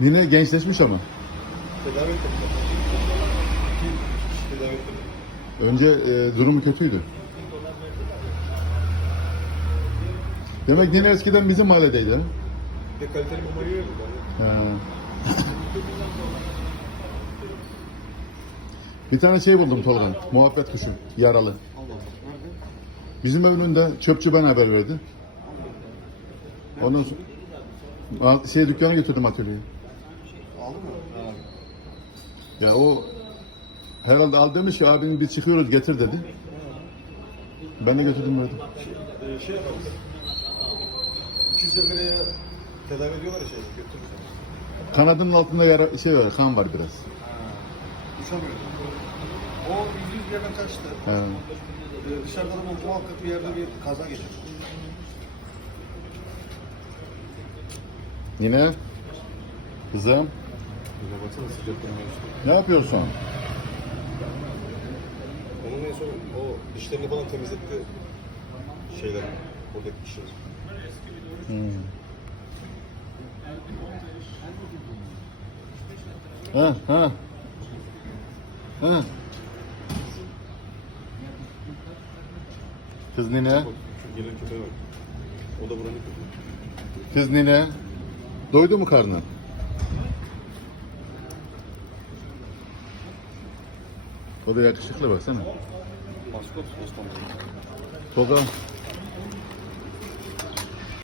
Nine gençleşmiş ama. Tedavi ettim. Tedavi ettim. Önce e, durumu kötüydü. Demek Nine eskiden bizim mahalledeydi. ha? Bir kaliteli mama yiyor mu? Ha. Bir tane şey buldum Tolga. Muhabbet kuşu. Yaralı. Allah Allah. Nerede? Bizim evin önünde çöpçü bana haber verdi. Ondan sonra Al- şey dükkana götürdüm atölyeye. Ya o herhalde al demiş ya abinin bir çıkıyoruz getir dedi. Ben de götürdüm verdim. Ee, şey yaparız. 250 liraya tedavi ediyorlar ya şey. Götürürüz. Kanadının altında yara, şey var, kan var biraz. Uçamıyor. O yüzde yüz bir yerden kaçtı. He. Ee, dışarıda da bu muhakkak bir yerde bir kaza geçirir. Yine kızım Baksana ölçtü. ne yapıyorsun? Onun en son o dişlerini falan temizletti. Şeyler. Oradaki dişler. Hmm. Ha ha. Ha. Kız Bak şu gelen köpeğe bak. O da buranın köpeği. kız nine. Doydu mu karnın? O da yakışıklı baksana. Maskot Osman. Toga.